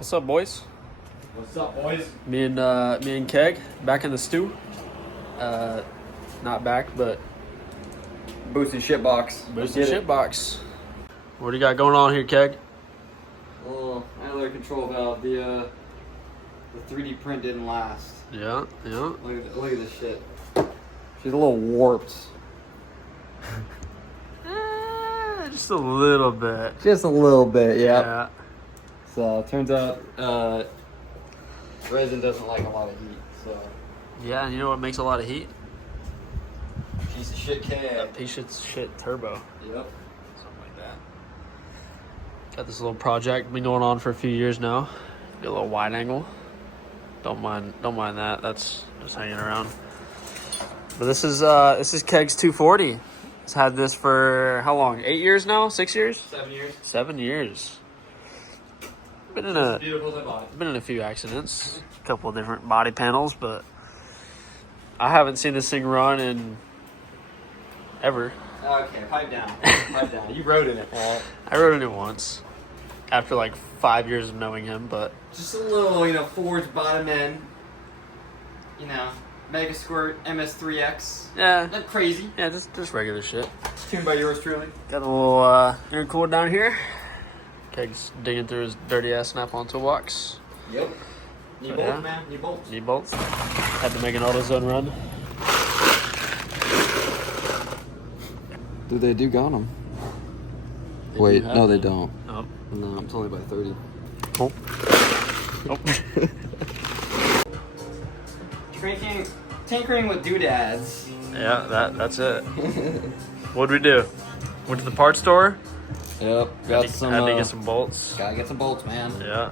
What's up, boys? What's up, boys? Me and Keg back in the stew. Not back, but Boosting shitbox. boosting shitbox. What do you got going on here, Keg? Oh, another control valve. The 3D print didn't last. Yeah. Look at this shit. She's a little warped. Just a little bit. Just a little bit, Yeah. So turns out resin doesn't like a lot of heat. So Yeah, and you know what makes a lot of heat? piece of shit keg. Piece of shit turbo. Yep. Something like that. Got this little project been going on for a few years now. Get a little wide angle. Don't mind that. That's just hanging around. But this is Kegs 240. It's had this for how long? 8 years now? 6 years? 7 years. 7 years. Been in It's beautiful as I bought it. been in a few accidents, a couple of different body panels, but I haven't seen this thing run in ever. Okay, pipe down. Pipe down. You rode in it, Paul. I rode in it once after like 5 years of knowing him, but Just a little, forged bottom end. Mega Squirt MS3X. yeah, Not crazy. yeah, just regular shit. Tuned by yours truly. Got a little intercooler down here. Keg's digging through his dirty ass snap-on toolbox. Yep. Need But bolts, yeah. man. Need bolts. Need bolts. Had to make an AutoZone run. Do they do got them? They Wait, do have no, they them. don't. Oh. No, it's only by 30. Oh. Oh. Tinkering with doodads. Yeah, that's it. What'd we do? Went to the parts store. Yep. Had to get some bolts. Gotta get some bolts, man. Yeah.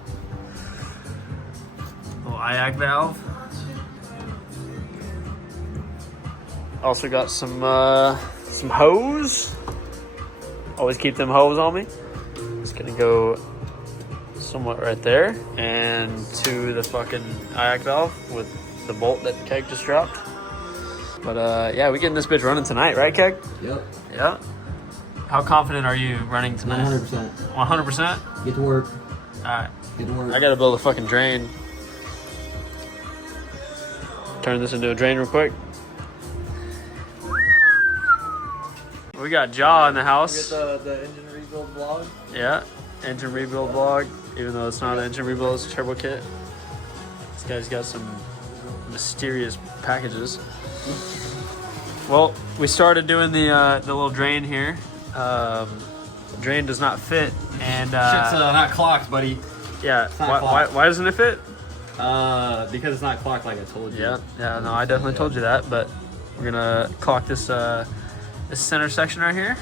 Little IAC valve. Also got some hose. Always keep them hose on me. Just gonna go somewhat right there and to the fucking IAC valve with the bolt that Keg just dropped. But yeah, we getting this bitch running tonight, right, Keg? Yep. Yeah. How confident are you running tonight? 100%. 100%? Get to work. Alright. Get to work. I gotta build a fucking drain. Turn this into a drain real quick. We got Jaw in the house. Get the engine rebuild vlog. Yeah, engine rebuild vlog. Even though it's not an engine rebuild, it's a turbo kit. This guy's got some mysterious packages. Well, we started doing the little drain here. The drain does not fit, and Shit's not clocked, buddy. yeah. not clocked. Why doesn't it fit? Because it's not clocked like I told you. Yeah. No, I definitely told you that, but we're gonna clock this this center section right here.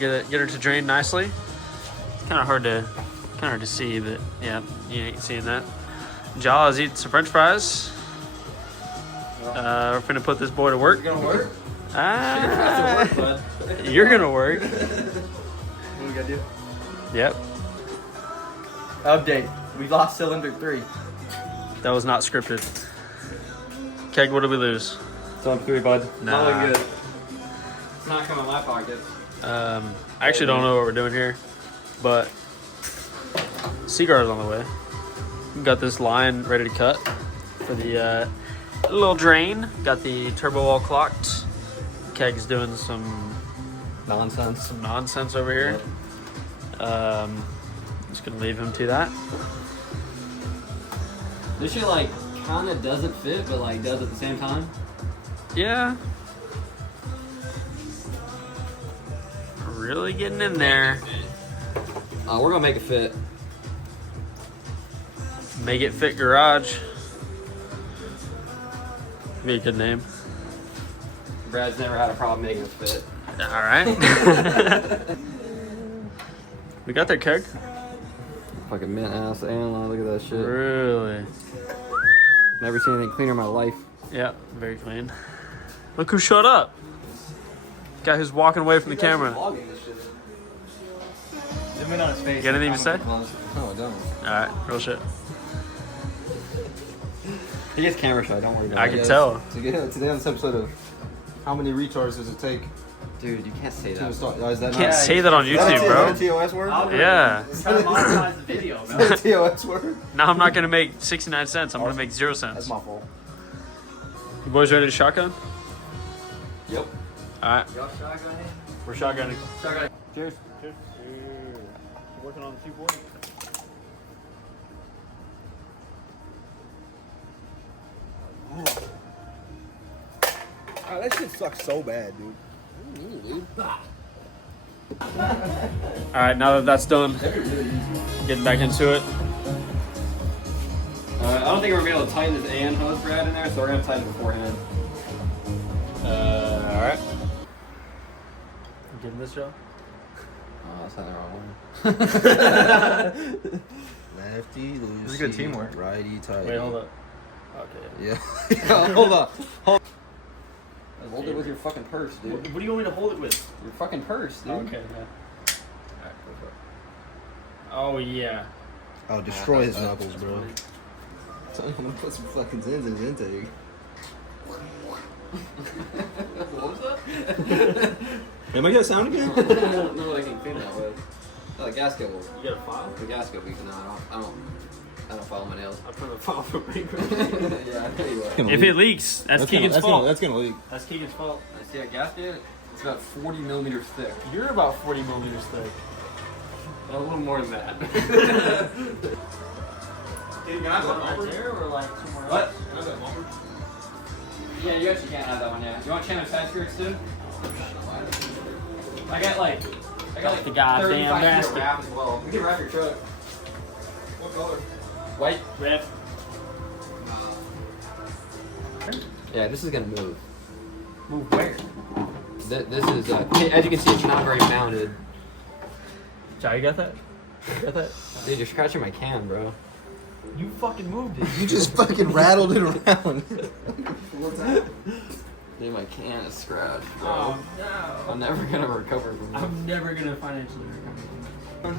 Get her to drain nicely. Kind of hard to see, but yeah, you ain't seeing that. Jaw is eating some French fries. We're gonna put this boy to work. It's gonna work. Ah, Work, bud. you're gonna work. What we gotta do? Yep, Update. We lost cylinder 3. that was not scripted. Keg, what did we lose? It's on 3, bud. Nah. Not good. It's not coming in my pocket. I actually don't know what we're doing here, but Seaguard's on the way. We got this line ready to cut for the little drain. Got the turbo wall clocked. Keg's doing some nonsense over here. Just gonna leave him to that. This shit kind of doesn't fit, but does at the same time. Yeah. Really getting in there. We're gonna make it fit. Make it fit garage. Be a good name. Brad's never had a problem making it fit. All right. We got their Keg. Fucking mint ass analog. Look at that shit. Really? Never seen anything cleaner in my life. Yeah, very clean. Look who showed up. Guy who's walking away from the camera. Vlogging this shit. Zoom in on his face. You got anything to say? No, I don't. Alright, real shit. He gets camera shy. Don't worry about I it. can tell. Today on this episode of How Many Retards Does It Take Dude, you can't say that. Is that Can't not, say that on is that YouTube, a bro. TOS word? Yeah. It's trying to monetize the video, Is bro. that a TOS word? Now I'm not gonna make 69 cents. I'm gonna make 0 That's cents. my fault. You boys ready to shotgun? Yep. All right. Y'all shotgunning? We're shotgunning. Shotgunning. Cheers. Cheers. Working on the 240. Oh, that shit sucks so bad, dude. All right, now that that's done, getting back into it. I don't think we're gonna be able to tighten this AN hose brad in there, so we're gonna tighten it beforehand. All right. Getting this job? Oh, that's not the wrong one. Lefty, loosey. This is good teamwork. Righty, tighty. Wait, hold up. Okay. Yeah. Hold up. Hold it with your fucking purse, dude. What do you want me to hold it with? Your fucking purse, dude. Okay, yeah. Alright, go for it. Oh, yeah. Oh, destroy his knuckles, bro. Tell him to put some fucking zins in his intake. What was that? Am I gonna sound again? I don't know what I can clean that with. Oh, the gasket will. You got a file? The gasket will be. No, I don't file my nails. I put a file for paper. Yeah, I know you are. If it leaks, that's Keegan's fault. That's gonna leak. That's Keegan's fault. I see a gasket. It's about 40 millimeters thick. You're about 40 millimeters thick. A little more than that. Right there or like somewhere What? else? Can I have that lumber? Yeah, you actually can't have that one. Yeah. You want Chandler side skirts too? I got like The goddamn 35 feet basket. of wrap as well. We can wrap your truck. What color? White. Red. Yeah, this is gonna move. Move where? This is as you can see, it's not very mounted. Jai, you got that? You got that? Dude, you're scratching my can, bro. You fucking moved it. You just fucking rattled it around. What's that? Dude, my can is scratched, bro. Oh no. I'm never gonna recover from this. I'm never gonna financially recover.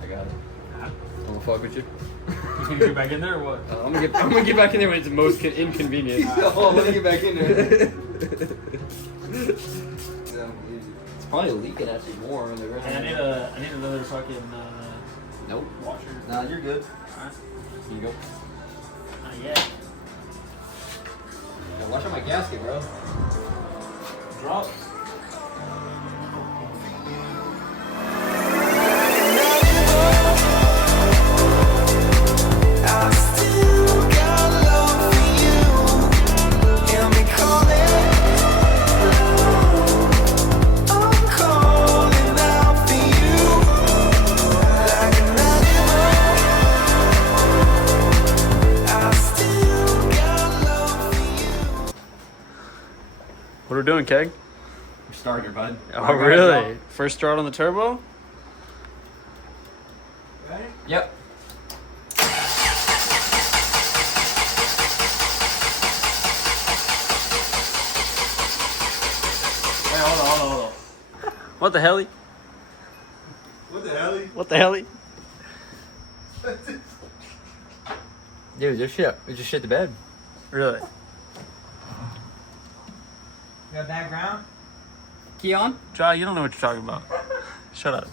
I got it. I'm gonna fuck with you. You gonna get back in there or what? I'm gonna get back in there when it's most inconvenient. Oh, let me get back in there. It's probably leaking actually more in the ground. Hey, I need another fucking Nope. washer. Nah, you're good. Alright. Here you go. Not yet. Yeah, watch out my gasket, bro. Drop. What are we doing, Keg? We're starting, bud. Oh, really? First start on the turbo? Yep. Hey, hold on. What the hell? What the hell? What the hell? Dude, we just shit the bed. Really? Got background? Key on? Jai, you don't know what you're talking about. Shut up.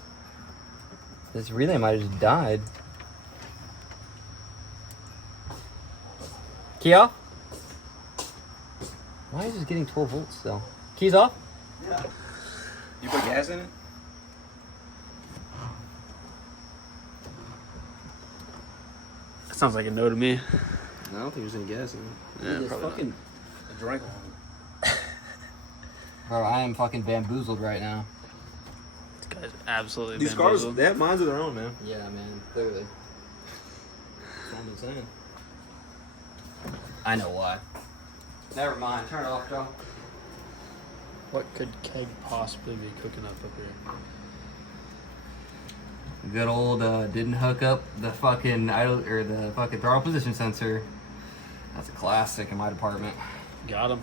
This relay might have just died. Key off? Why is this getting 12 volts still? Keys off? Yeah. You put gas in it? That sounds like a no to me. No, I don't think there's any gas in it. Yeah, This probably fucking... I drank one. Bro, I am fucking bamboozled right now. This guy's absolutely These cars, bamboozled. they have minds of their own, man. Yeah, man, clearly. That's what I'm saying. I know why. Never mind, turn it off, Joe. What could Keg possibly be cooking up here? Good old didn't hook up the fucking the fucking throttle position sensor. That's a classic in my department. Got him.